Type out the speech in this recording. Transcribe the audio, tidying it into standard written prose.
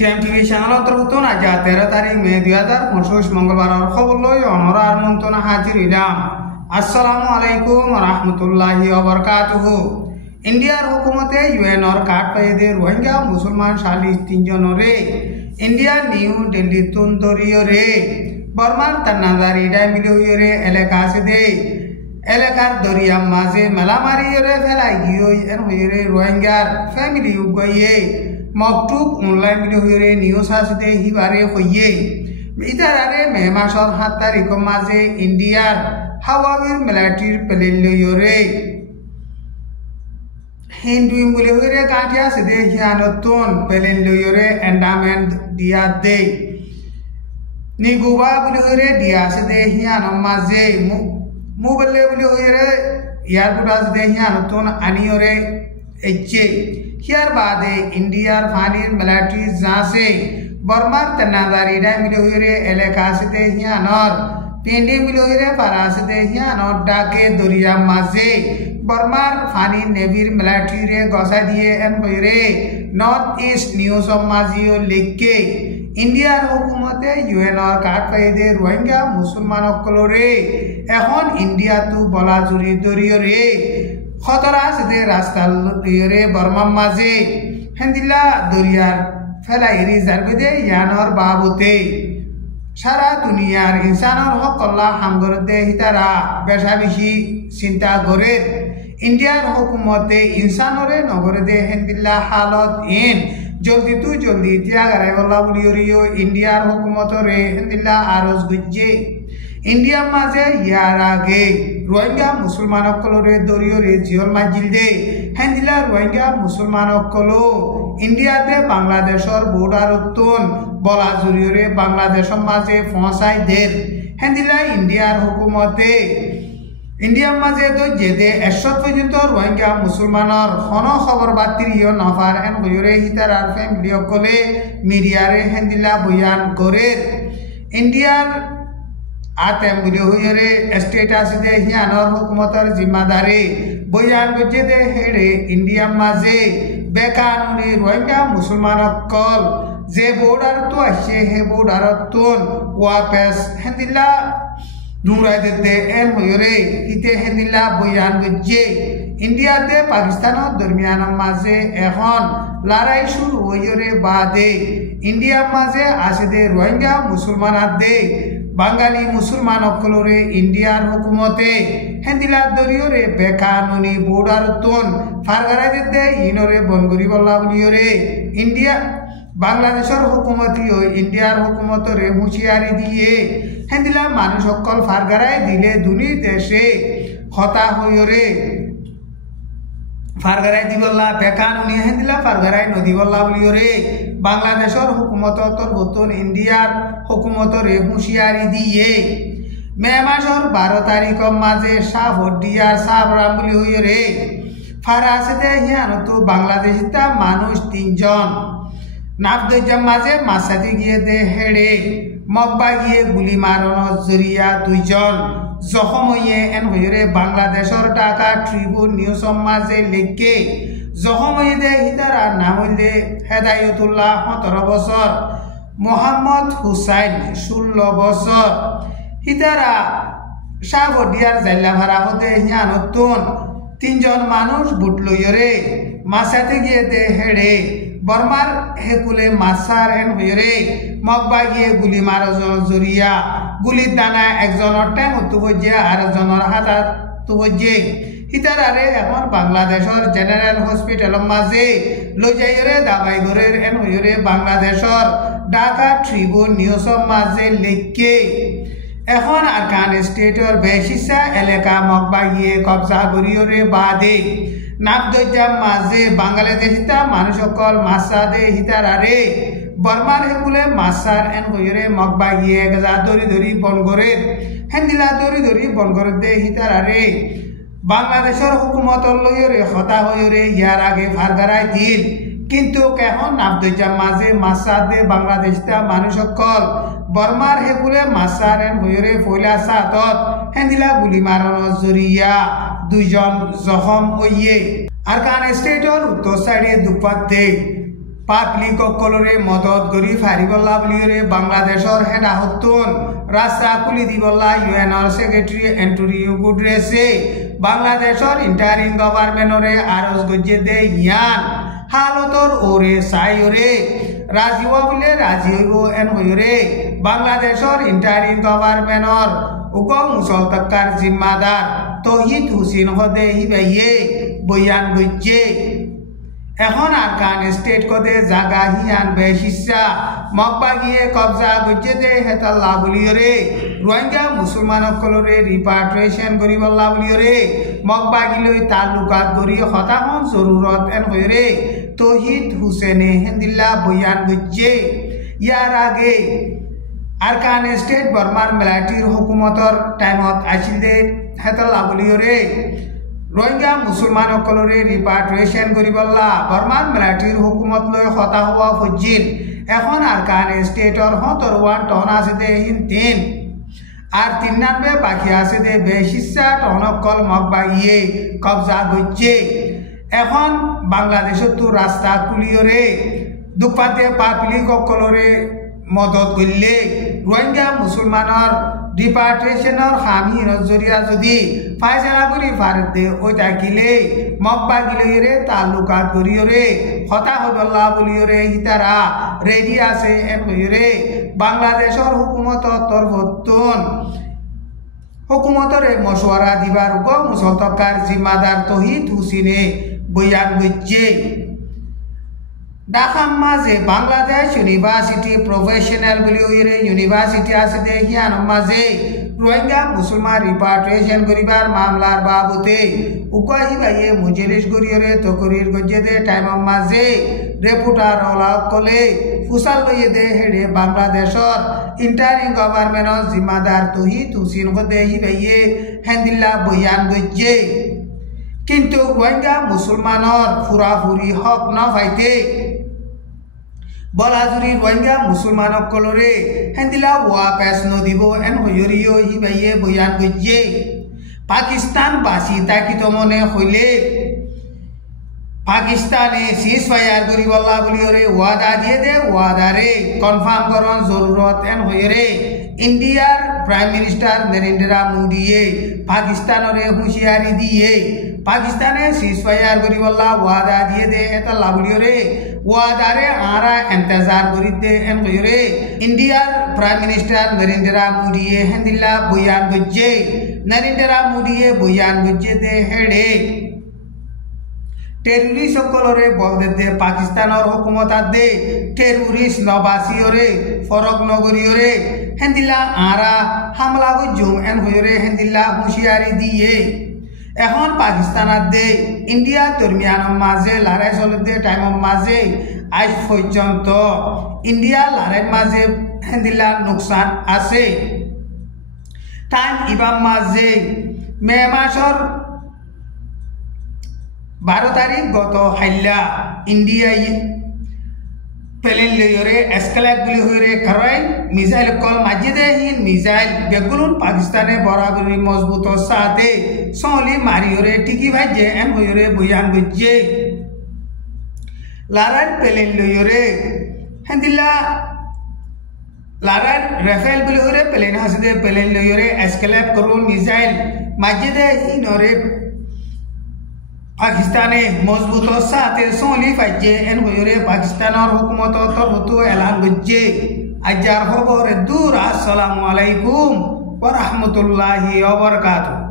টিএমটিভি channel অন্তর্ভুক্ত আজ 13 তারিখ মে 2025 মঙ্গলবার খবর লই অনরা আর মন্তনা হাজির হইলাম। আসসালামু আলাইকুম রহমতুল্লাহি ওয়া বারাকাতুহু। ইন্ডিয়ার হুকুমতে ইউএনর কার্ড পাইদে রোহিঙ্গা মুসলমান 43 জনরে ইন্ডিয়া নিউ দিল্লি তুন্দরিয়রে বর্মার তান্নাদারি ডাইমিলিয়রে এলাকা আছে দে এলাকার দরিয়া মাঝে মেলামারিয়রে ফেলাই গিয়ে এন হইরে রোহিঙ্গার ফ্যামিলি উগয়ে মকটুব অনলাইন ভিডিওরে নিউজ আসতে হিবারে হইয়ে ইতারারে মে মাসর 7 তারিখ মাঝে ইন্ডিয়ার হাওয়াবির মিলিটারির প্লেন লইরে হিন্দুইম বলে হইরে কাটিয়া সদে হিয়ানতন প্লেন লইরে এন্ডামেন্ট দিয়া দে নিগুবা বলে হইরে দিয়া সদে হিয়ান মাঝে মুবলে বলে হইরে এয়ারপোর্ট সদে হিয়ানতন আনিয়রে এচে হিয়ার বাদে ইন্ডিয়ার ফানির মিলিটারি জাসে বর্মার তনাদারি ডাইমিলে হইরে এলাকা সদে হিয়ানর পেন্ডে মিলে হইরে পারাসদে হিয়ানর ডাকে দরিয়া মাঝে বর্মার ফানি নেভির মিলিটারি রে গসা দিয়ে এন হইরে নর্থ ইস্ট নিউজ মাঝিও লিখকে ইন্ডিয়ার হুকুমতে ইউএনর কার্ড পাইদে রোহিঙ্গা মুসলমান সকলরে এখন ইন্ডিয়া তু বলা জুরি দরিয়রে খতরা সদে রাস্তা লইরে বর্মা মাঝে হেন্দিলা দরিয়ার ফেলাইরি জারগদে ইয়ানর বাবুতে সারা দুনিয়ার ইনসানর হকল্লা হামগরদে হিতারা বেশা বেশি চিন্তা করে ইন্ডিয়ার হুকুমতে ইনসানরে নগরদে হেন্দিল্লা হালত ইন জলদি তু জলদি ত্যাগারাই বল্লা বলিও ইন্ডিয়ার হুকুমতরে হেন্দিল্লা আরজ গুজ্জে ইন্ডিয়া মাঝে ইয়ার আগে রোহিঙ্গা মুসলমান সকলরে দরিয়রে জিয়ল মাজিল দে হেন্দিলা রোহিঙ্গা মুসলমান সকল ইন্ডিয়াতে বাংলাদেশর বর্ডার উত্তন বলা জরিয়রে বাংলাদেশের মাঝে পৌঁছাই দের হেন্দিলা ইন্ডিয়ার হুকুমতে ইন্ডিয়ার মাঝে তো যেদে 100 পর্যন্ত রোহিঙ্গা মুসলমানের হন খবর বাতিরিও নফার এন হইরে হিতার আর ফ্যামিলি সকলে মিডিয়ারে হেন্দিলা বয়ান করে ইন্ডিয়ার আতেম বলে হইরে স্টেট আছে দে হিয়ানর হুকুমতের জিম্মাদারি বয়ান গজে দে হেড়ে ইন্ডিয়ার মাঝে বেকানুনি রোহিঙ্গা মুসলমান কল যে বর্ডার তো আসে হে বর্ডার তুন ওয়াপেস হেন্দিলা নুরাই দিতে এন হইরে হিতে হেন্দিলা বয়ান গজে ইন্ডিয়াতে পাকিস্তানের দরমিয়ান মাঝে এখন লড়াই শুরু হইরে বাদে ইন্ডিয়ার মাঝে আছে দে রোহিঙ্গা মুসলমান দে বাঙালি মুসলমান সকলরে ইন্ডিয়ার হুকুমতে হেন্দিলা দরিয়রে বেকানুনি বর্ডার তুন ফারগারাই দিতে ইনরে বনগরি বল্লা বলিয়রে ইন্ডিয়া বাংলাদেশের হুকুমতিও ইন্ডিয়ার হুকুমতরে হুঁশিয়ারি দিয়ে হেন্দিলা মানুষ সকল ফারগারাই দিলে দুনি দেশে হতা হইরে ফারগারাই দিবল্লা বেকানুনি হেন্দিলা ফারগারাই নদী বল্লা বলিয়রে বাংলাদেশের হুকুমত তরবতন ইন্ডিয়ার হুকুমতরে হুঁশিয়ারি দিয়ে মে মাসের 12 তারিখ মাঝে সাহডিয়ার সাবরাম বলি হইরে ফারাসেতে হিয়ানত বাংলাদেশিতা মানুষ 3 জন নাফদজাম মাঝে মাসাতে গিয়ে দে হেড়ে মগবা গিয়ে গুলি মারণ জরিয়া 2 জন জখম হইয়ে এন হইরে বাংলাদেশের ঢাকা ট্রিবিউন নিউজ মাঝে লিখকে জখম হইয়ে দে হিতারা নাম হইলে হেদায়তুল্লাহ 17 বছর মোহাম্মদ হুসাইন 16 বছর হিতারা সাগদিয়ার জাইলা ভাড়া হতে হিয়ানতুন 3 জন মানুষ বুট লইরে মাসাতে গিয়ে দে হেড়ে বর্মার হেকুলে মাসার এন হইরে মগবা গিয়ে গুলি মার জরিয়া গুলির দানা একজনের ট্যাং তুবজে আর একজনের হাতা তুবজে হিতারারে এখন বাংলাদেশের জেনারেল হসপিটাল মাঝে লই যাইরে দাবাই ঘরের এন হইরে বাংলাদেশের ঢাকা ট্রিবিউন নিউজ মাঝে লিখকে এখন আরকান স্টেটের বেশিসা এলাকা মগবা গিয়ে কবজা করিয়রে বাদে নাফদজাম মাঝে বাংলাদেশিতা মানুষ সকল মাসাদে হিতারারে বর্মার হেকুলে মাসার এন হইরে মগবা গিয়ে গজা দরি দরি বনগরের হেন্দিলা দরি দরি বনগরের দে হিতারারে বাংলাদেশের হুকুমতর লইরে হতা হইরে ইয়ার আগে ফারগারাই দিল কিন্তু এখন নাফদজাম মাঝে মাসাদে বাংলাদেশিতা মানুষ সকল বর্মার হেকুলে মাসার এন হইরে ফইলা সাতত হেন্দিলা গুলি মারণ জরিয়া 2 জন জখম হইয়ে আরকান স্টেটের উত্তর সাইডে দুপাতে পাবলিক অকলরে মদত গরি ফারিবল্লা বলিরে বাংলাদেশর হেডা হতুন রাস্তা খুলি দিবল্লা ইউএনর সেক্রেটারি এন্টোনিও গুটেরেসে বাংলাদেশর ইন্টারিম গভর্নমেন্টরে আরজ গজ্জে দে ইয়ান হালতর ওরে সাইরে রাজি বলে রাজি হইব এন হইরে বাংলাদেশর ইন্টারিম গভর্নমেন্টর উক মুসল তক্কার জিম্মাদার তহিদ হুসেন হদে হিবাইয়ে বয়ান গজ্জে এখন আরকান স্টেট কদে জাগা হিয়ান বেশিসা মকবাগিয়ে কবজা গজ্জে দে হেতাল্লা বলিয়রে রোহিঙ্গা মুসলমান সকলরে রিপাট্রিয়েশন করিবল্লা বলিয়রে মকবাগিলৈ তালুকাত গরি হতাহন জরুরত এন হইরে তহিদ হুসেনে হেন্দিল্লা বয়ান গজ্জে ইয়ার আগে আরকান স্টেট বর্মার মিলিটারির হুকুমতর টাইমত আছিল দে হেতাল্লা বলিয়রে রোহিঙ্গা মুসলমান সকলরে রিপাট্রিয়েশন করিবল্লা বর্মার মিলিটারির হুকুমত লৈ হতা হওয়া ফজিল এখন আরকান স্টেটর ৭৭ টন আছে দে হিন ৩ আর ৯৩ বাকি আছে দে বেশিসা টন কল মকবাইয়ে কবজা গজ্জে এখন বাংলাদেশত তো রাস্তা কুলিয়রে দুপাতে পাবলিক সকলরে মদত করলে রোহিঙ্গা মুসলমানের রিপাট্রিয়েশনের হামির জরিয়া যদি ফাইসলা করি ফারত দে ওই থাকিলে মকবাগিলরে তালুকাত গরিয়রে হতা হবল্লা বলিয়রে হিতারা রেডি আছে এন হইরে বাংলাদেশের হুকুমতর তরফতুন হুকুমতরে মশওয়ারা দিবার উক মুসল তক্কার জিম্মাদার তহিদ হুসেনে বয়ান গজ্জে ঢাকার মাঝে বাংলাদেশ ইউনিভার্সিটি প্রফেশনাল বলি হইরে ইউনিভার্সিটি আছে দে হিয়ান মাঝে রোহিঙ্গা মুসলমান রিপাট্রিয়েশন করিবার মামলার বাবতে উকাহি বাইয়ে মুজলিস গরিয়রে তকরির গজ্জে দে টাইমর মাঝে রেপুটার ওলা কলে ফুসাল লইয়ে দে হেডে বাংলাদেশর ইন্টারিম গভর্নমেন্টর জিম্মাদার তহিদ হুসেন হদে হি বাইয়ে হেন্দিল্লা বয়ান গজ্জে কিন্তু রোহিঙ্গা মুসলমানর ফুরাফুরি হক না পাইতে বলাজুরি রোহিঙ্গা মুসলমান সকলরে হেন্দিলা ওয়াপেস নদিব এন হইরিও হিবাইয়ে বয়ান গজ্জে পাকিস্তান বাসি তাকিত মনে হইলে পাকিস্তানে সিজ ফায়ার করিবল্লা বলিয়রে ওয়াদা দিয়ে দে ওয়াদারে কনফার্ম করন জরুরত এন হইরে ইন্ডিয়ার প্রাইম মিনিস্টার নরেন্দ্র মোদিয়ে পাকিস্তানরে হুঁশিয়ারি দিয়ে পাকিস্তানে সিজ ফায়ার করিবল্লা ওয়াদা দিয়ে দে এটা লাভলিয়রে ওয়াদারে আরা ইন্তজার করি দে এন হইরে ইন্ডিয়ার প্রাইম মিনিস্টার নরেন্দ্র মোদিয়ে হেন্দিল্লা বয়ান গজ্জে নরেন্দ্র মোদিয়ে বয়ান গজ্জে দে হেডে টেররিস্ট সকলরে বল দে পাকিস্তানের হুকুমত দে টেররিস্ট নবাসিয়রে ফরক নগরীয়রে হেন্দিল্লা আরা হামলা গজ্জুম এন হইরে হেন্দিল্লা হুঁশিয়ারি দিয়ে এখন পাকিস্তানার দে ইন্ডিয়া দরমিয়ানের মাঝে লড়াই চলে দে টাইমের মাঝে আজ পর্যন্ত ইন্ডিয়া লড়াইয়ের মাঝে হেন্দিল্লা নোকসান আছে টাইম ইবার মাঝে মে মাসের 12 তারিখ গত হাইলা ইন্ডিয়ায় প্লেন লইরে এসকেলেট বলি হইরে কারাই মিসাইল কল মাজিদে হিন মিসাইল বেগুলুন পাকিস্তানে বরাবরি মজবুত সাথে সলি মারিয়রে টিকি ভাইজে এন হইরে বয়ান গজ্জে লারার প্লেন লইরে হেন্দিল্লা লারার রাফেল বলি হইরে প্লেন হাসদে প্লেন লইরে এসকেলেট করুন মিসাইল মাজিদে হিনরে পাকিস্তানে মজবুত সাথে সলি ফাইজে এন হইরে পাকিস্তানের হুকুমত তরফতু এলান গজ্জে আজার খবর দূর আসসালামু আলাইকুম ওয়া রাহমাতুল্লাহি ওয়া বারাকাতুহু।